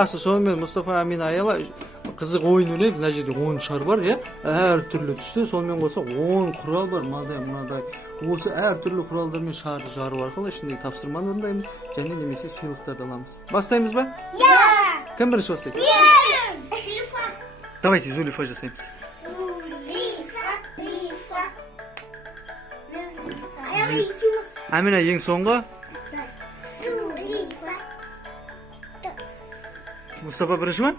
баасы сонымен Мустафа Амина аяла қызық ойын ойнаймыз. Мына жерде 10 шар бар, иә? Әр түрлі түсті. Сонымен қоса 10 құрал бар. Мынадай. Осы әр түрлі құралдармен шар жару арқылы ішіндегі тапсырманы орындаймыз және немесе сыйлықтарды аламыз. Бастаймыз ба? Я! Кім бірінші бастайды? Зулифа. Давайте Зулифа жасаймыз. Амина ең соңғы. Мустафа бірінші ма?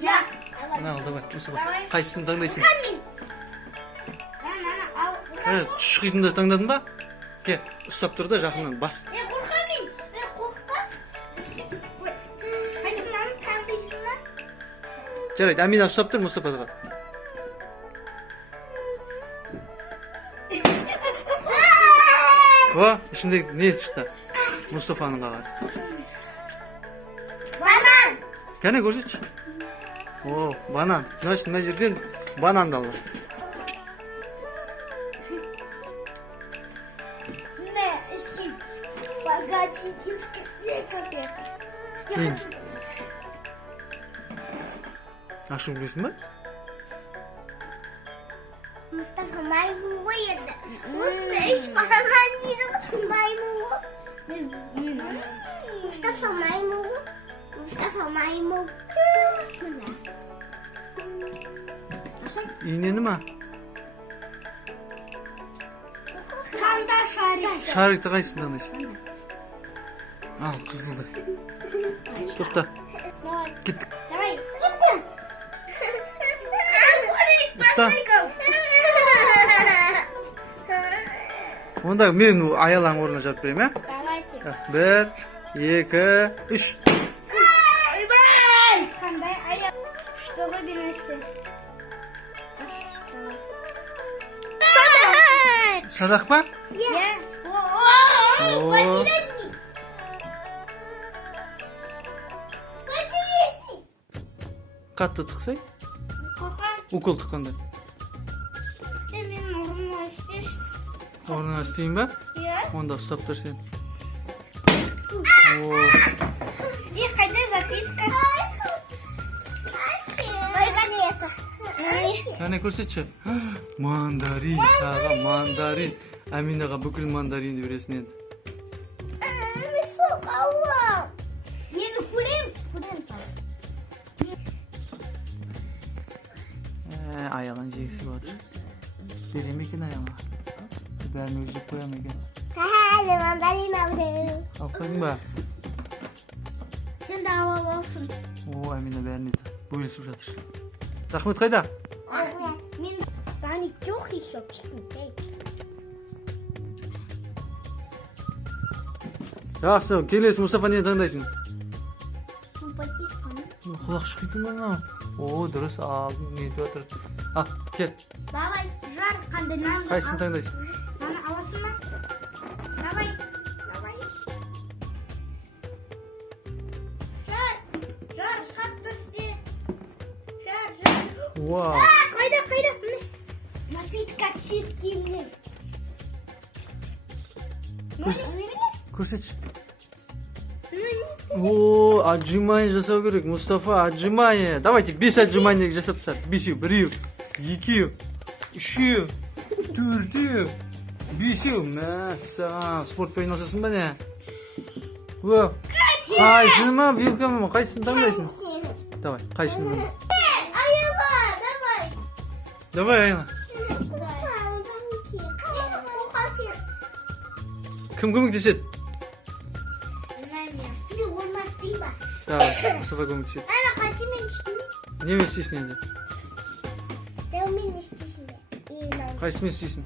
Я. Давай, Мустафа. Қайсысын таңдайсың? Камин. Шұқидың да таңдадың ба? Кел, ұстап тұр да жақыннан бас. Мен қорқамын. Мен қорқпа. Қайсынан таңдайсың? Жарайды, Амина ұстап тұр Мустафаға. О, ішінде не шықты? Мустафаның қағазы. Банан. Кәне көрсетші. О, банан. Значит, мына жерден бананды аласыз. Не, ищи. Богатенький дискотека. Ең. Ашу білесің ба? Mustafa maymun yedi. Mustafa iş bana yedi. Maymun. Mustafa maymun. Mustafa maymun. Bismillah. İğneni mi? Sanda şarik. Şarikті қайсысын таңдайсың? Ал, қызылды. Тоқта. Кеттік. Давай. Gittim. Usta. Онда мен аялаң орнына жатып берем, ә? Давайте. 1, 2, 3. Ай-бай! Қандай аяқ. Чтобы бермесін. Садақ! Садақ па? Иә. О. Қатты тықсай? Қоқан. Укол тыққанда. Мен орнына істеш. Орнына істейін ба? Иә. Онда ұстап тұр сен. И қайда записка? Ойбан ета. Кәне көрсетші. Мандарин, саған мандарин. Аминаға бүкіл мандаринді бересің енді. Мен соқ алам. Енді көреміз саған. Аялан жегісі батыр. Берем екен аялан. Бәрін өзі қоям екен. Мен мандарин алдым. Алып қойдың ба? Сен де алып алсын. О, Амина бәріне бөлісіп жатыр. Рахмет қайда? Мен бәні жоқ еще кішкентай. Жақсы, келесі Мустафа не таңдайсың? Симпатичный. Құлақ шықитын ба? О, дұрыс, алдың нетіп жатыр. Ал, кел. Давай, жар қандай нан. Қайсысын таңдайсың? Наны аласың ба? Давай. Жар, қатты істе. Жар. Вау. Қайда? Напитка читкинный. Көрсетші. О, отжимание жасау керек, Мустафа, отжимание. Давайте 5 отжимание жасап тастады. 5, 1, 2, 3, 4, 5. Мәссаған, спортпен айналысасың ба не? О, қайсыны ма, вилка ма, қайсысын таңдайсың? Давай, қайсыны таңдайсың? Аяла, давай. Давай, Айла. Кім көмектеседі? Давай, Мустафа көмектеседі. Ана, қачы мен істеймін? Немен істейсің енді? Дәумен істейсің бе? Қайсымен істейсің?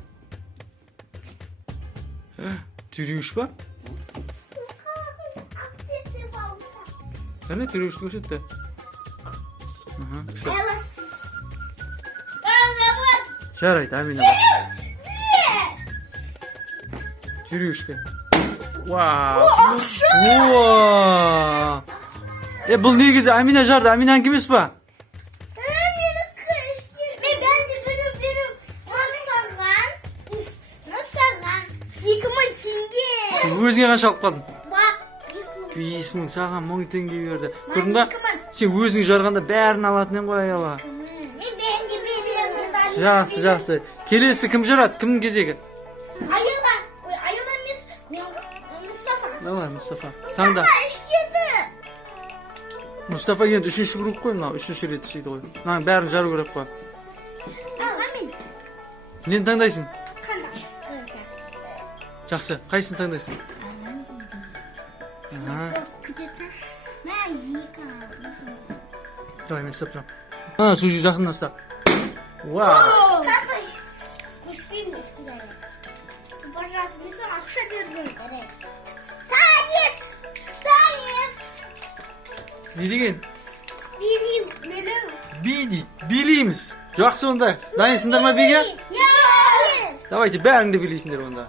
Түйреуіш ба? Кәне түйреуішті көрсетті. Кісі. Жарайды, Амина. Түйреуішке. Вау. Бұл негізі Амина жарды, Аминанікі емес па? Өзіңе Өзіңе қанша алып қалдың? Бейісінің саған 1000 теңге берді. Көрдің ба? Сен өзің жарғанда бәрін алатын ең ғой Аяла. Bengi беремін. Жақсы, жақсы. Келесі кім жарады? Кімнің кезегі? Аяла. Аяла емес. Мұстафа. Давай, Мұстафа. Таңда. Істеді. Мұстафа енді 3-ші круг қой, мынау 3-ші рет ішейді ғой. Мына бәрін жару керек қой. Мен. Нені таңдайсың? Қандай? Жақсы, қайсысын таңдайсың? Давай, мен ұстап тұрам. Сужи жақын ұстап. Вау! Қандай? Көшпеймін ескідері. Бажатым, мен ақша бердім. Танец! Танец! Не деген? Билеу. Би дейді. Билейміз. Жақсы онда. Дайынсыңдар ма биге? Давайте, бәрің де билейсіңдер онда.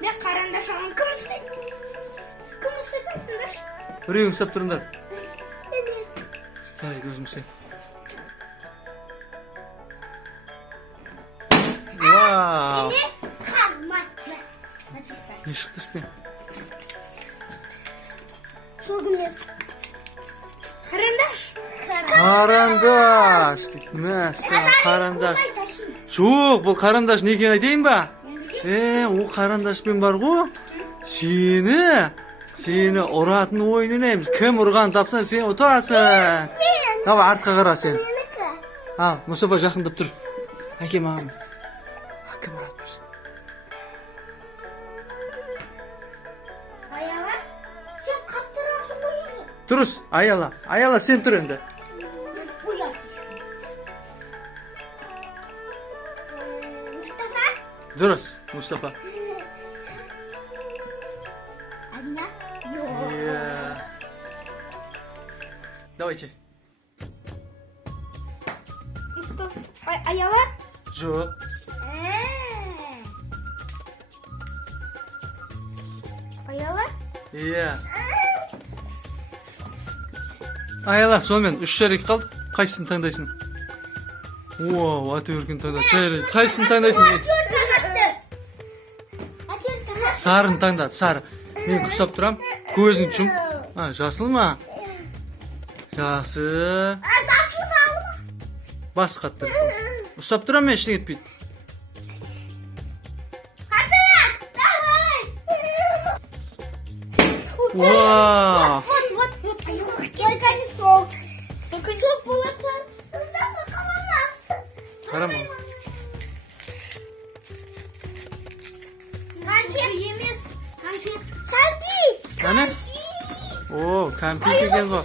Мен қарандаш алам. Кім ұстайды? Кім ұстайды? Тыңдашы. Біреуін ұстап тұрыңдар. Давай, өзім ұстай. Вау! Не шықты үстіне? Қарандаш. Қарандаш! Мәссаған, қарандаш. Жоқ, бұл қарандаш не екенін айтайын ба? Ол қарандашпен бар ғой. Сені ұратын ойын ойнаймыз. Кім ұрған тапсан, сен ұтасың. Давай, артқа қара сен. Ал, Мұстафа жақындап тұр. Әке маған. Кім ұрады берсін? Аяла, сен қаттырасың қойыңды. Тұрыс, Аяла. Аяла, сен тұр енді. Мұстафа? Дұрыс, Мұстафа. Адина? Давайте. Мұстафа? Аяла? Жоқ. Аяла? Аяла, сонымен 3 шарик қалды. Қайсысын таңдайсың? Оу, аты өркен таңда. Қайсысын таңдайсың? Сарын таңда, сары. Мен құсап тұрам. Көзің чүм. Жасыл ма? Жақсы. Бас қатты. Ұстап тұрам, мен ішіне кетпейді. Вау! Только не сок. Только сок болады. Қарама. Конфет емес. Конфет. Кәмпит. Әне? О, кәмпит екен ғой.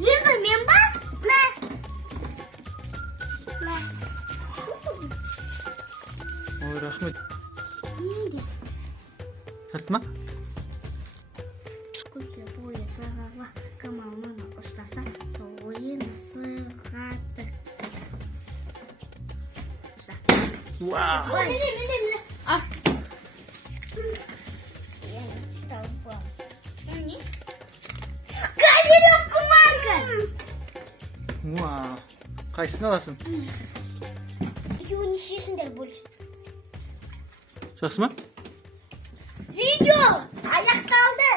Енді мен ба? Ой, рахмет. Сәтті ма? Көке бойы жағаға қамалманы ұстаса, ойын сығады. Вау! Газировка манго! Вау! Қайсысын аласың? Екеуін ішесіңдер больше. Жақсы ма? Видео аяқталды.